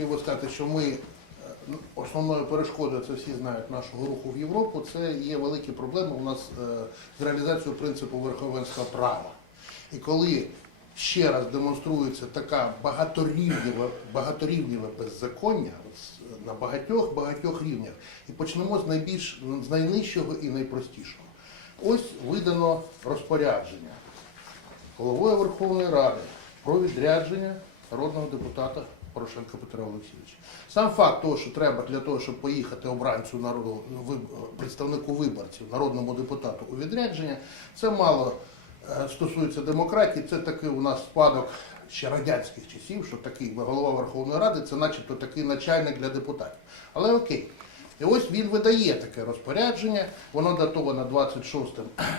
хотів би сказати, що ми е, основною перешкодою, це всі знають, нашого руху в Європу, це є великі проблеми у нас е, з реалізацією принципу верховенства права. І коли ще раз демонструється така багаторівнєва, багаторівнєве беззаконня на багатьох багатьох рівнях, і почнемо з найбільш з найнижчого і найпростішого. Ось видано розпорядження головою Верховної Ради про відрядження народного депутата Порошенка Петра Олексійовича. Сам факт того, що треба для того, щоб поїхати обранцю народу, представнику виборців, народному депутату у відрядження, це мало е, стосується демократії, це такий у нас спадок ще радянських часів, що такий голова Верховної Ради це начебто такий начальник для депутатів. Але окей. І ось він видає таке розпорядження, воно датовано 26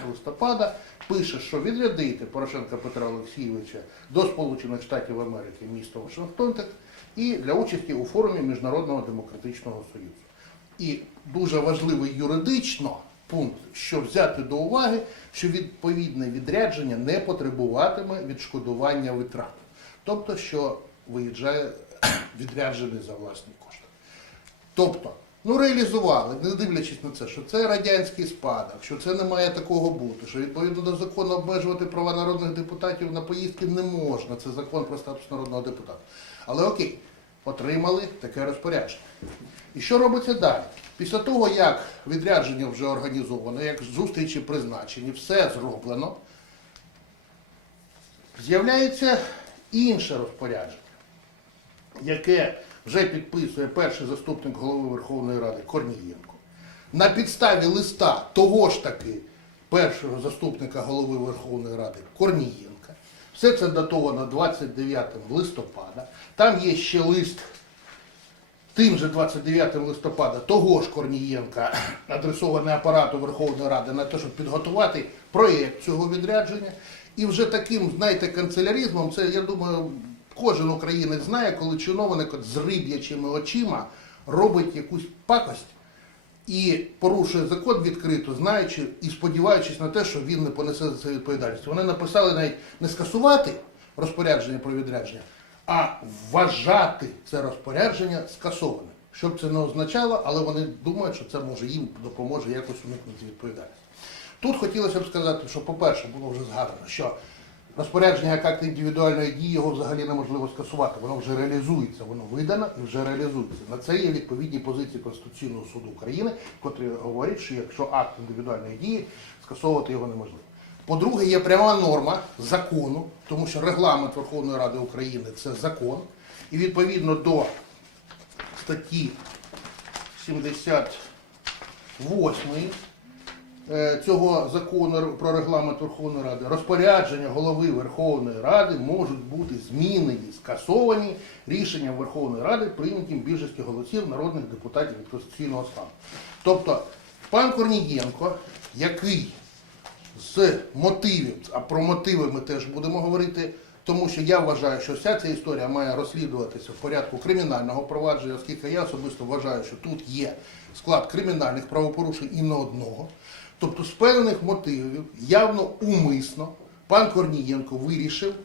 листопада, пише, що відрядити Порошенка Петра Олексійовича до Сполучених Штатів Америки, місто Вашингтон, і для участі у форумі Міжнародного демократичного союзу. І дуже важливий юридично пункт, що взяти до уваги, що відповідне відрядження не потребуватиме відшкодування витрат. Тобто, що виїжджає відряджений за власні кошти. Тобто, ну реалізували, не дивлячись на це, що це радянський спадок, що це не має такого бути, що відповідно до закону обмежувати права народних депутатів на поїздки не можна. Це закон про статус народного депутата. Але окей, отримали таке розпорядження. І що робиться далі? Після того, як відрядження вже організовано, як зустрічі призначені, все зроблено, з'являється інше розпорядження яке вже підписує перший заступник голови Верховної Ради Корнієнко, на підставі листа того ж таки першого заступника голови Верховної Ради Корнієнка. Все це датовано 29 листопада. Там є ще лист тим же 29 листопада того ж Корнієнка, адресований апарату Верховної Ради на те, щоб підготувати проєкт цього відрядження. І вже таким, знаєте, канцеляризмом, це, я думаю, кожен українець знає, коли чиновник з риб'ячими очима робить якусь пакость і порушує закон відкрито, знаючи і сподіваючись на те, що він не понесе за це відповідальність. Вони написали навіть не скасувати розпорядження про відрядження, а вважати це розпорядження скасованим. Що б це не означало, але вони думають, що це може їм допоможе якось уникнути відповідальності. Тут хотілося б сказати, що, по-перше, було вже згадано, що розпорядження як акт індивідуальної дії його взагалі неможливо скасувати. Воно вже реалізується, воно видано і вже реалізується. На це є відповідні позиції Конституційного суду України, котрі говорять, що якщо акт індивідуальної дії, скасовувати його неможливо. По-друге, є пряма норма закону, тому що регламент Верховної Ради України це закон, і відповідно до статті 78 е, цього закону про регламент Верховної Ради розпорядження голови Верховної Ради можуть бути змінені, скасовані рішенням Верховної Ради, прийнятим більшістю голосів народних депутатів від Конституційного стану. Тобто пан Корнієнко, який з мотивів, а про мотиви ми теж будемо говорити, тому що я вважаю, що вся ця історія має розслідуватися в порядку кримінального провадження, оскільки я особисто вважаю, що тут є склад кримінальних правопорушень і не одного. Тобто з певних мотивів, явно умисно, пан Корнієнко вирішив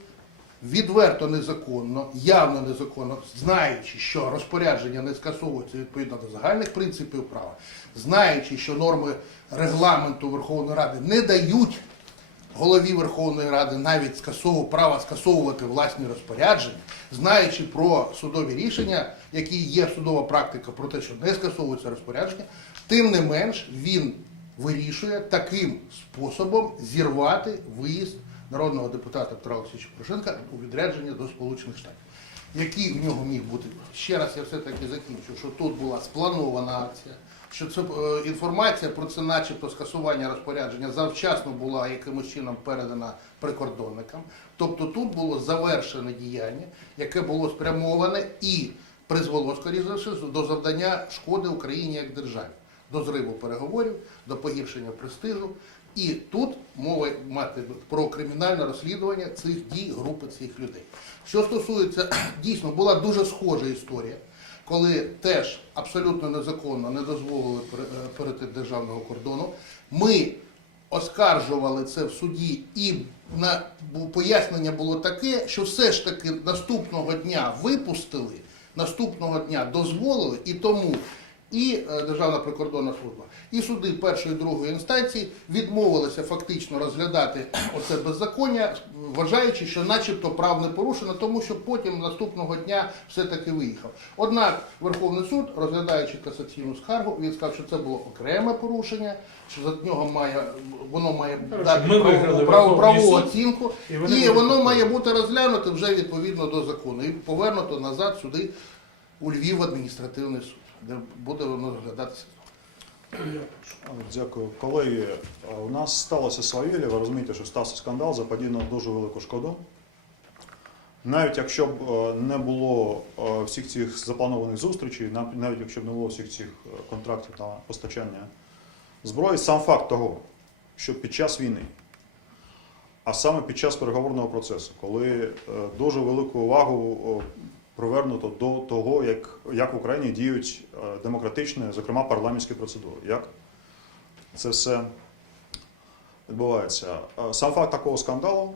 відверто незаконно, явно незаконно, знаючи, що розпорядження не скасовується відповідно до загальних принципів права, знаючи, що норми регламенту Верховної Ради не дають голові Верховної Ради навіть скасову, права скасовувати власні розпорядження, знаючи про судові рішення, які є судова практика про те, що не скасовується розпорядження, тим не менш він вирішує таким способом зірвати виїзд народного депутата Петра Олексійовича Порошенка у відрядження до Сполучених Штатів. Який в нього міг бути? Ще раз я все-таки закінчу, що тут була спланована акція, що це е, інформація про це, начебто, скасування розпорядження завчасно була якимось чином передана прикордонникам. Тобто тут було завершене діяння, яке було спрямоване і призвело, скоріше за все, до завдання шкоди Україні як державі, до зриву переговорів, до погіршення престижу. І тут мова мати про кримінальне розслідування цих дій групи цих людей. Що стосується, дійсно була дуже схожа історія, коли теж абсолютно незаконно не дозволили е, перейти державного кордону. Ми оскаржували це в суді, і на пояснення було таке, що все ж таки наступного дня випустили наступного дня дозволили, і тому і е, Державна прикордонна служба, і суди першої і другої інстанції відмовилися фактично розглядати оце беззаконня, вважаючи, що начебто прав не порушено, тому що потім наступного дня все-таки виїхав. Однак Верховний суд, розглядаючи касаційну скаргу, він сказав, що це було окреме порушення, що за нього має воно має дати правову, правову, правову оцінку, і і воно має бути розглянуто вже відповідно до закону і повернуто назад сюди у Львів адміністративний суд, де буде воно розглядатися. Дякую. Колеги, у нас сталося свавілля, ви розумієте, що стався скандал, заподіяно дуже велику шкоду. Навіть якщо б е, не було е, всіх цих запланованих зустрічей, навіть якщо б не було всіх цих е, контрактів на постачання зброї, сам факт того, що під час війни, а саме під час переговорного процесу, коли дуже велику увагу о, привернуто до того, як, як в Україні діють е, демократичні, зокрема парламентські процедури. Як це все відбувається. Е, Сам факт такого скандалу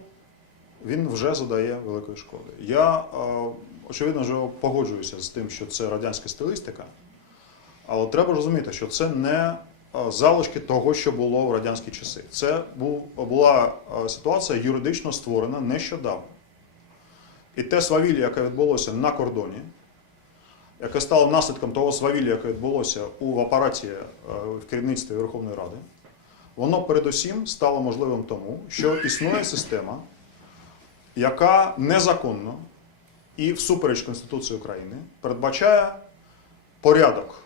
він вже задає великої шкоди. Я, е, очевидно, вже погоджуюся з тим, що це радянська стилістика, але треба розуміти, що це не залишки того, що було в радянські часи. Це була ситуація юридично створена нещодавно. І те свавілля, яке відбулося на кордоні, яке стало наслідком того свавілля, яке відбулося у апараті е, в керівництві Верховної Ради, воно передусім стало можливим тому, що існує система, яка незаконно і всупереч Конституції України передбачає порядок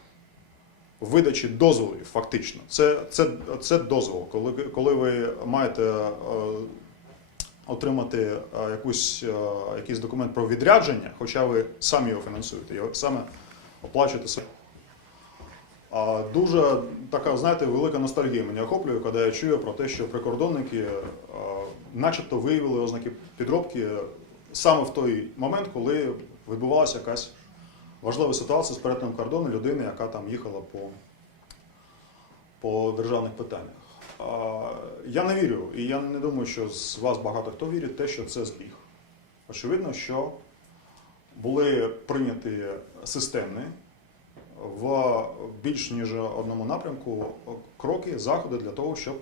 видачі дозволів, фактично. Це, це, це дозвол, коли, коли ви маєте е, отримати е, якусь, е, якийсь документ про відрядження, хоча ви самі його фінансуєте, його саме оплачуєте. А дуже така, знаєте, велика ностальгія мене охоплює, коли я чую про те, що прикордонники е, начебто виявили ознаки підробки саме в той момент, коли відбувалася якась важлива ситуація з перетином кордону людини, яка там їхала по, по державних питаннях. Я не вірю, і я не думаю, що з вас багато хто вірить те, що це збіг. Очевидно, що були прийняті системні в більш ніж одному напрямку кроки, заходи для того, щоб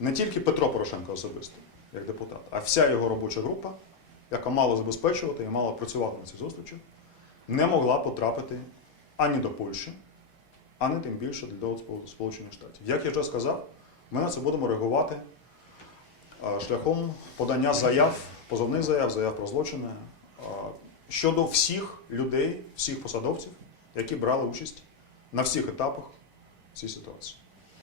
не тільки Петро Порошенко особисто, як депутат, а вся його робоча група, яка мала забезпечувати і мала працювати на цій зустрічі, не могла потрапити ані до Польщі, ані тим більше до Сполучених Штатів. Як я вже сказав, ми на це будемо реагувати шляхом подання заяв, позовних заяв, заяв про злочини щодо всіх людей, всіх посадовців, які брали участь на всіх етапах цій ситуації.